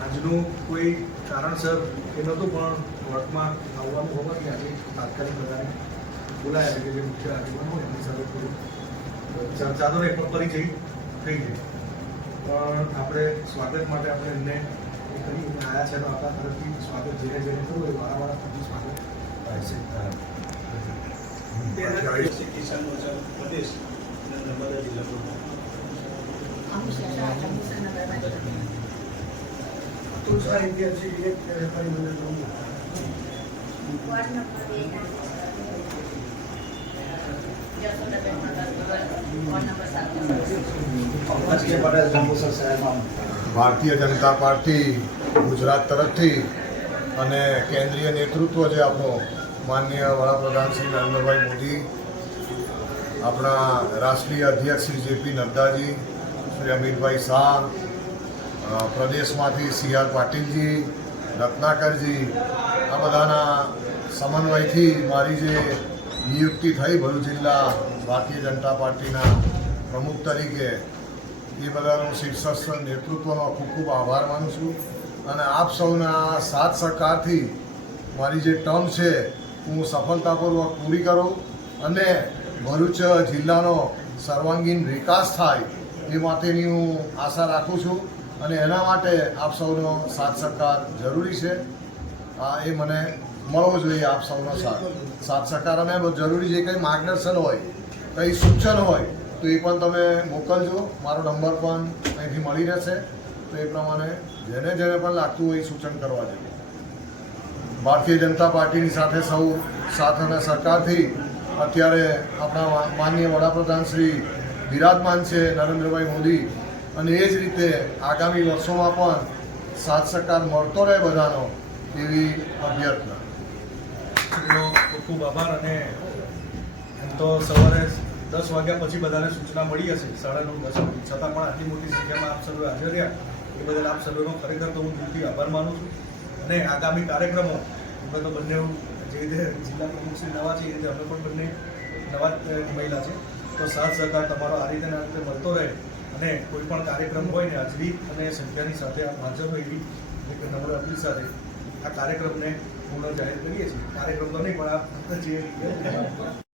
આજનું કોઈ કારણસર એ નહોતું પણ કોર્ટમાં આવવાનું હોવાથી આજે તાત્કાલિક બોલાયા કે જે મુખ્ય આગેવાન હોય એમની સાથે થોડું ચર્ચા તો નહીં પણ પરિચય થઈ જાય પણ આપણે સ્વાગત માટે આપણે એમને એ કરી આવ્યા છે તો આપણા તરફથી સ્વાગત જેને જેને કરવું હોય વારંવાર વાળા સ્વાગત થાય છે. કિસાન પ્રદેશ નર્મદા જિલ્લા પ્રમુખ. અતુલ શાહ ઐતિહાસિક એક વેપારી મંડળ પ્રમુખ વોર્ડ ભારતીય જનતા પાર્ટી ગુજરાત તરફથી અને કેન્દ્રીય નેતૃત્વ છે આપણો માનનીય વડાપ્રધાન શ્રી નરેન્દ્રભાઈ મોદી, આપણા રાષ્ટ્રીય અધ્યક્ષ શ્રી જેપી નડ્ડાજી, શ્રી અમિતભાઈ શાહ પ્રદેશમાંથી સી આર પાટીલજી, રત્નાકરજી, આ બધાના સમન્વયથી મારી જે નિયુક્તિ થઈ ભરૂચ જિલ્લા ભારતીય જનતા પાર્ટીના પ્રમુખ તરીકે. એ બદલ હું શીર્ષસ્થ નેતૃત્વનો ખૂબ ખૂબ આભાર માનું છું. અને આપ સૌના સાથ સહકારથી મારી જે ટર્મ છે, હું સફળતાપૂર્વક પૂરી કરું અને ભરૂચ જિલ્લાનો સર્વાંગીણ વિકાસ થાય એ માટેની હું આશા રાખું છું. અને એના માટે આપ સૌનો સાથ સહકાર જરૂરી છે. આ એ મને મળવો જોઈએ આપ સૌનો સાથ. સાથ સહકાર અને જરૂરી જે કંઈ માર્ગદર્શન હોય, કંઈ સૂચન હોય, તો એ પણ તમે મોકલજો. મારો નંબર પણ અહીંથી મળી રહેશે. તો એ પ્રમાણે જેને જેને પણ લાગતું હોય એ સૂચન કરવા જોઈએ. ભારતીય જનતા પાર્ટીની સાથે સૌ સાથ અને સરકારથી અત્યારે આપણા માનનીય વડાપ્રધાન શ્રી બિરાજમાન છે નરેન્દ્રભાઈ મોદી. અને એ જ રીતે આગામી વર્ષોમાં પણ સાથ સહકાર મળતો રહે બધાનો એવી અભ્યર્થના. શ્રીનો ખૂબ આભાર અને એમ તો સવારે દસ વાગ્યા પછી બધાને સૂચના મળી હશે. સાડા નવ દસ વાગે છતાં પણ આટલી મોટી સંખ્યામાં આપ સર્વે હાજર રહ્યા. એ બદલ આપ સર્વેનો ખરેખર તો હું દિલથી આભાર માનું છું. અને આગામી કાર્યક્રમો, અમે તો બંને જે રીતે જિલ્લા પ્રમુખ શ્રી નવા છે, એ રીતે અમે પણ બંને નવા મહિલા છે. તો સાથ સહકાર તમારો આ રીતે આ રીતે મળતો રહે અને કોઈ પણ કાર્યક્રમ હોય ને હાજરી અને સંખ્યાની સાથે આપ હાજર હોય એવી એક નમ્ર અપીલ સાથે આ કાર્યક્રમને પૂર્ણ જાહેર કરીએ છીએ. કાર્યક્રમ તો નહીં પણ આ જે